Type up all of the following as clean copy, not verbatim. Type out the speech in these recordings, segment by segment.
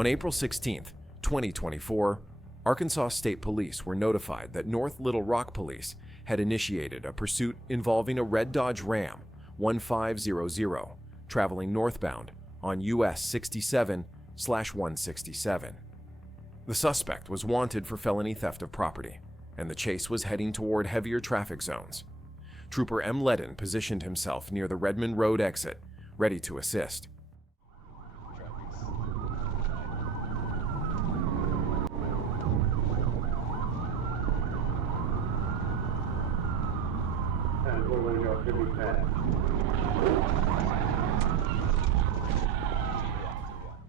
On April 16, 2024, Arkansas State Police were notified that North Little Rock Police had initiated a pursuit involving a red Dodge Ram 1500 traveling northbound on US 67/167. The suspect was wanted for felony theft of property, and the chase was heading toward heavier traffic zones. Trooper M. Ledden positioned himself near the Redmond Road exit, ready to assist.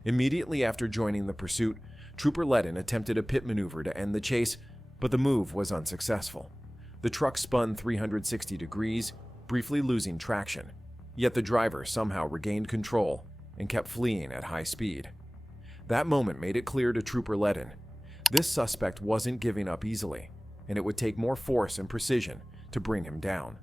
Immediately after joining the pursuit, Trooper Ledden attempted a pit maneuver to end the chase, but the move was unsuccessful. The truck spun 360 degrees, briefly losing traction, yet the driver somehow regained control and kept fleeing at high speed. That moment made it clear to Trooper Ledden this suspect wasn't giving up easily, and it would take more force and precision to bring him down.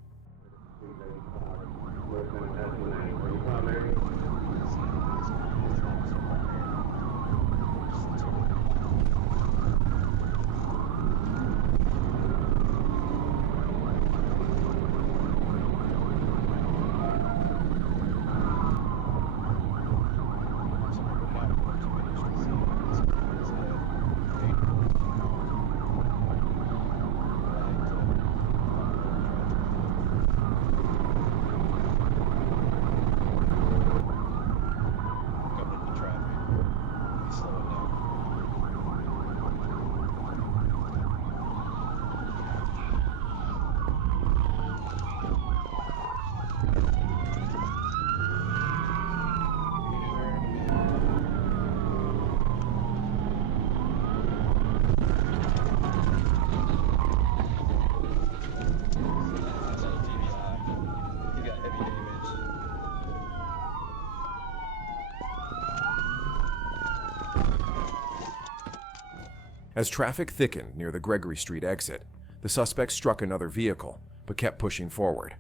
As traffic thickened near the Gregory Street exit, the suspect struck another vehicle, but kept pushing forward.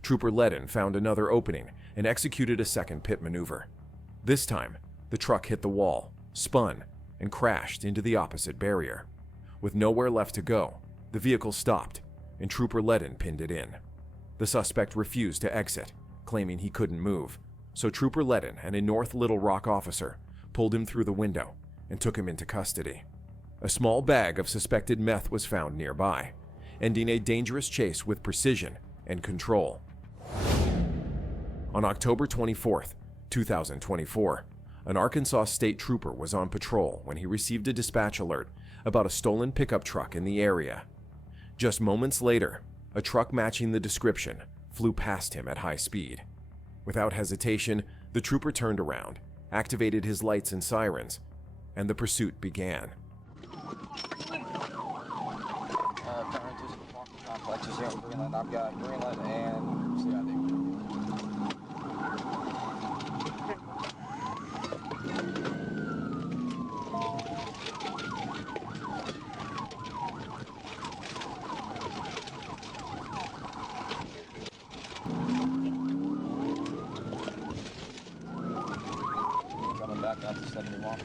Trooper Ledden found another opening and executed a second pit maneuver. This time, the truck hit the wall, spun, and crashed into the opposite barrier. With nowhere left to go, the vehicle stopped, and Trooper Ledden pinned it in. The suspect refused to exit, claiming he couldn't move, so Trooper Ledden and a North Little Rock officer pulled him through the window and took him into custody. A small bag of suspected meth was found nearby, ending a dangerous chase with precision and control. On October 24, 2024, an Arkansas state trooper was on patrol when he received a dispatch alert about a stolen pickup truck in the area. Just moments later, a truck matching the description flew past him at high speed. Without hesitation, the trooper turned around, activated his lights and sirens, and the pursuit began. Complexes here in Greenland. I've got Greenland and CID. Coming back out to 71.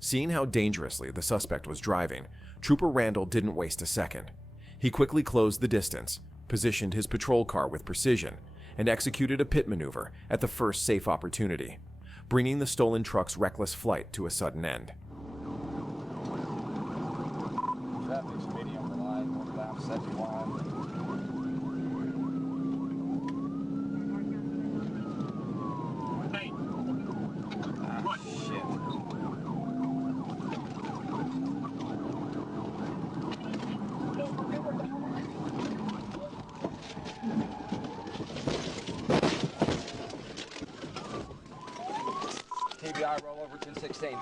Seeing how dangerously the suspect was driving, Trooper Randall didn't waste a second. He quickly closed the distance, positioned his patrol car with precision, and executed a pit maneuver at the first safe opportunity, bringing the stolen truck's reckless flight to a sudden end. Traffic's medium the line, northbound 71. TBI rollover 1016.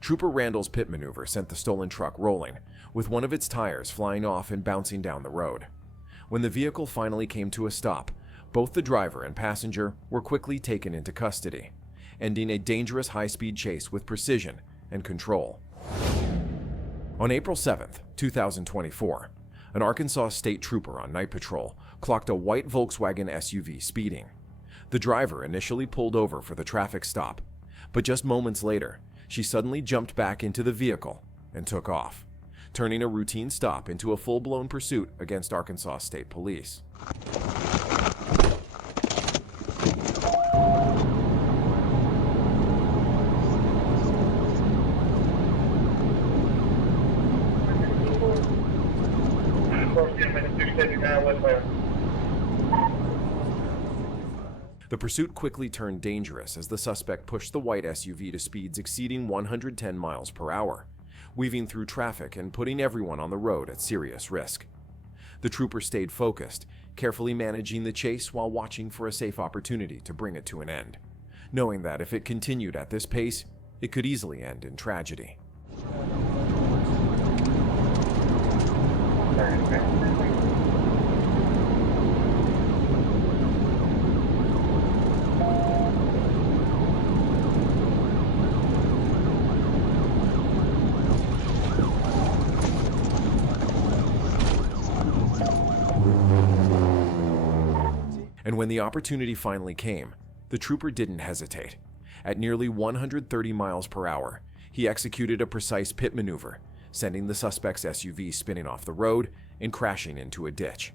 Trooper Randall's pit maneuver sent the stolen truck rolling, with one of its tires flying off and bouncing down the road. When the vehicle finally came to a stop, both the driver and passenger were quickly taken into custody, ending a dangerous high-speed chase with precision and control. On April 7, 2024, an Arkansas state trooper on night patrol clocked a white Volkswagen SUV speeding. The driver initially pulled over for the traffic stop, but just moments later, she suddenly jumped back into the vehicle and took off, turning a routine stop into a full-blown pursuit against Arkansas State Police. The pursuit quickly turned dangerous as the suspect pushed the white SUV to speeds exceeding 110 miles per hour, weaving through traffic and putting everyone on the road at serious risk. The trooper stayed focused, carefully managing the chase while watching for a safe opportunity to bring it to an end, knowing that if it continued at this pace, it could easily end in tragedy. And when the opportunity finally came, the trooper didn't hesitate. At nearly 130 miles per hour, he executed a precise pit maneuver, sending the suspect's SUV spinning off the road and crashing into a ditch.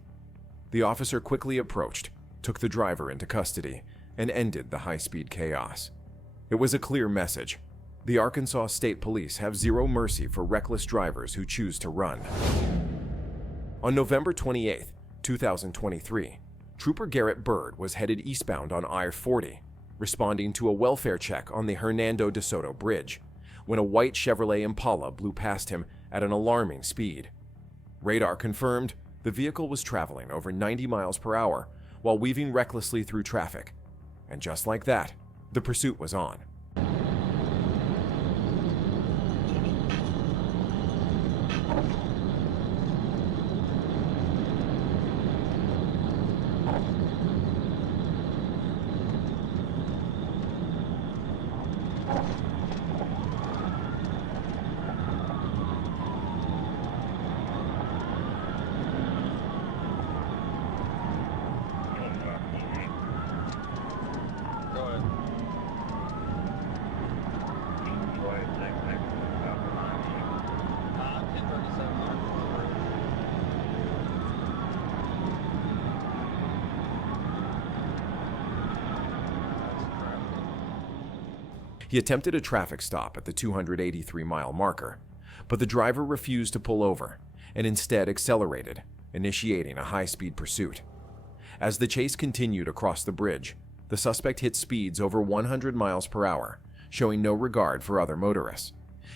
The officer quickly approached, took the driver into custody, and ended the high-speed chaos. It was a clear message. The Arkansas State Police have zero mercy for reckless drivers who choose to run. On November 28, 2023, Trooper Garrett Bird was headed eastbound on I-40, responding to a welfare check on the Hernando de Soto Bridge, when a white Chevrolet Impala blew past him at an alarming speed. Radar confirmed the vehicle was traveling over 90 miles per hour while weaving recklessly through traffic. And just like that, the pursuit was on. He attempted a traffic stop at the 283-mile marker, but the driver refused to pull over and instead accelerated, initiating a high-speed pursuit. As the chase continued across the bridge, the suspect hit speeds over 100 miles per hour, showing no regard for other motorists,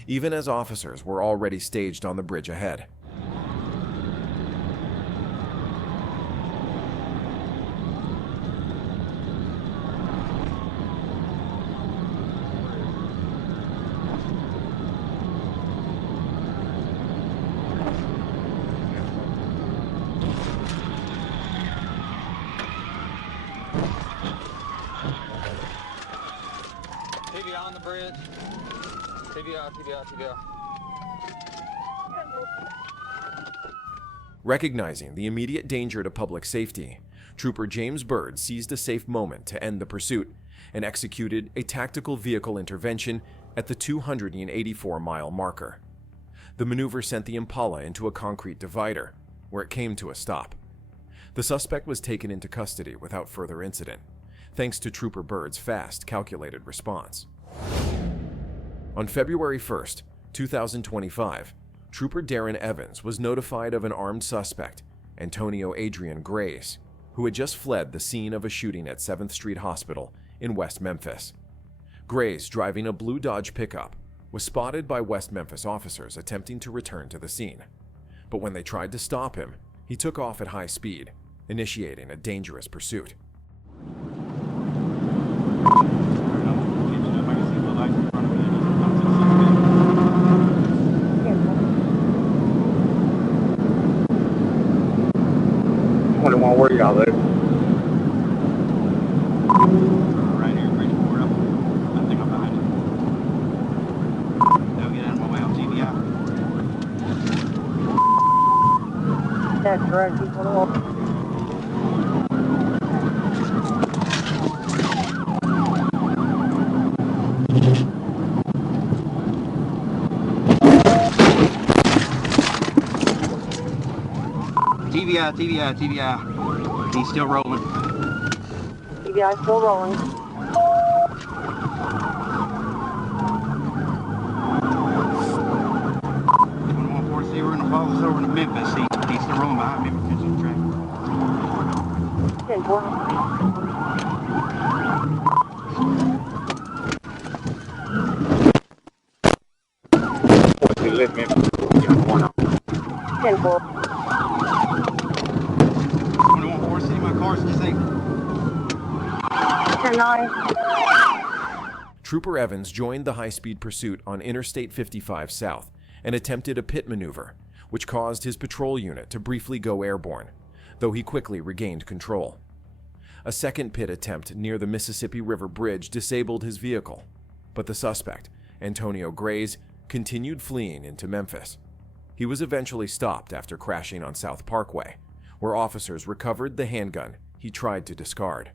even as officers were already staged on the bridge ahead. TBI on the bridge. TBI. Recognizing the immediate danger to public safety, Trooper James Bird seized a safe moment to end the pursuit and executed a tactical vehicle intervention at the 284-mile marker. The maneuver sent the Impala into a concrete divider, where it came to a stop. The suspect was taken into custody without further incident, thanks to Trooper Bird's fast, calculated response. On February 1st, 2025, Trooper Darren Evans was notified of an armed suspect, Antonio Adrian Grace, who had just fled the scene of a shooting at 7th Street Hospital in West Memphis. Grace, driving a blue Dodge pickup, was spotted by West Memphis officers attempting to return to the scene. But when they tried to stop him, he took off at high speed, initiating a dangerous pursuit. Where y'all live? Right here, Bridgeport. I think I'm behind it. Don't get out of my way on TBI. That's right. TVI. He's still rolling. TBI still rolling. 2140, we're gonna follow this over to Memphis. He's still rolling behind me. We're catching the track. 10-4. What's he let me? Yeah, 1 up. 10-4. 2140, my car's disabled. 10-9. Trooper Evans joined the high-speed pursuit on Interstate 55 South and attempted a pit maneuver, which caused his patrol unit to briefly go airborne, though he quickly regained control. A second pit attempt near the Mississippi River Bridge disabled his vehicle, but the suspect, Antonio Grays, continued fleeing into Memphis. He was eventually stopped after crashing on South Parkway, where officers recovered the handgun he tried to discard.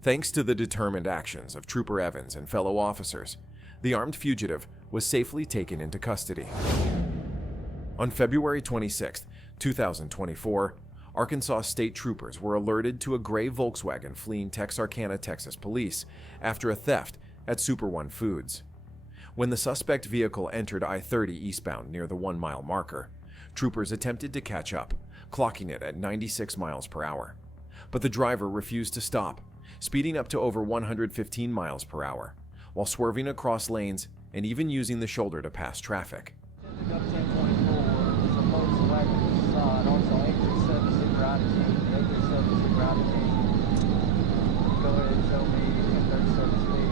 Thanks to the determined actions of Trooper Evans and fellow officers, the armed fugitive was safely taken into custody. On February 26, 2024, Arkansas state troopers were alerted to a gray Volkswagen fleeing Texarkana, Texas police after a theft at Super One Foods. When the suspect vehicle entered I-30 eastbound near the 1-mile marker, troopers attempted to catch up, clocking it at 96 miles per hour. But the driver refused to stop, speeding up to over 115 miles per hour, while swerving across lanes and even using the shoulder to pass traffic. Up 1024, there's a Volkswagen Passat, also 837 right team, 837 right team. Go ahead and show me 1037 speed,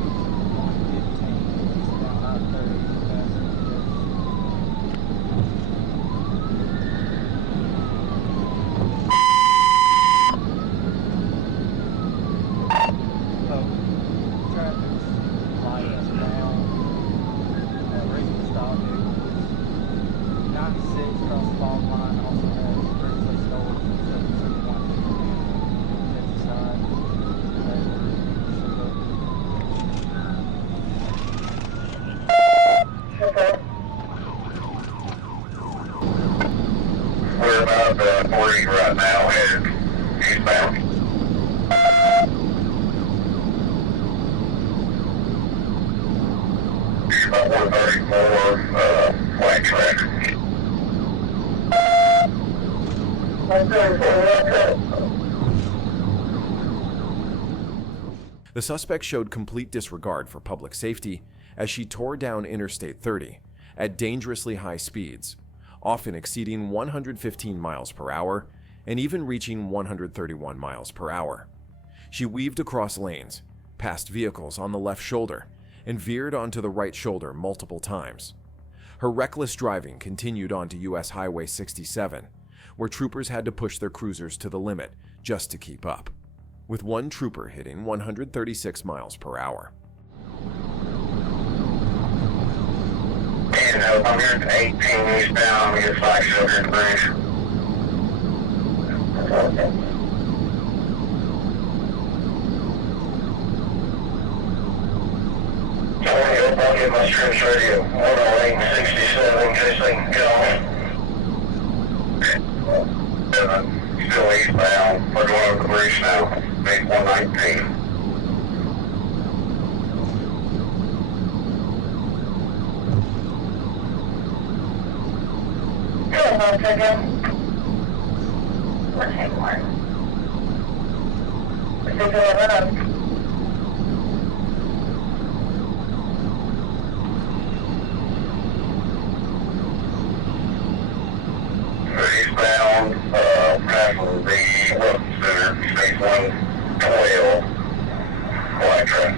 115, he's down I-30, faster than this. So, traffic's light is down, reason to stop it. 96 across the fault line also has previously stolen from 771 Texas side. We're about 40 right now, headed eastbound. About 134, white track. The suspect showed complete disregard for public safety as she tore down Interstate 30 at dangerously high speeds, often exceeding 115 miles per hour and even reaching 131 miles per hour. She weaved across lanes, passed vehicles on the left shoulder, and veered onto the right shoulder multiple times. Her reckless driving continued onto U.S. Highway 67, where troopers had to push their cruisers to the limit just to keep up, with one trooper hitting 136 miles per hour. And 118 eastbound, we get 5 sugar in the bridge. I'll get my stretch radio, 10867, in case they can get on. Still eastbound, we're going over the bridge now, 119. Good, 1 second. Let's take one. Let's take a run. Eastbound, passing the Wilson Center, State 112, white track.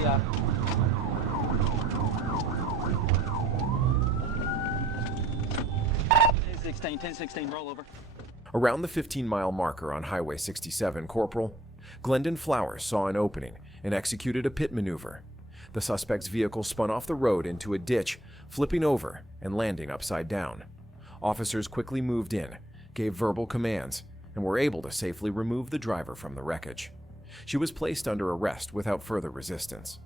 Yeah. 1016, rollover. Around the 15-mile marker on Highway 67, Corporal, Glendon Flowers saw an opening and executed a pit maneuver. The suspect's vehicle spun off the road into a ditch, flipping over and landing upside down. Officers quickly moved in, gave verbal commands, and were able to safely remove the driver from the wreckage. She was placed under arrest without further resistance.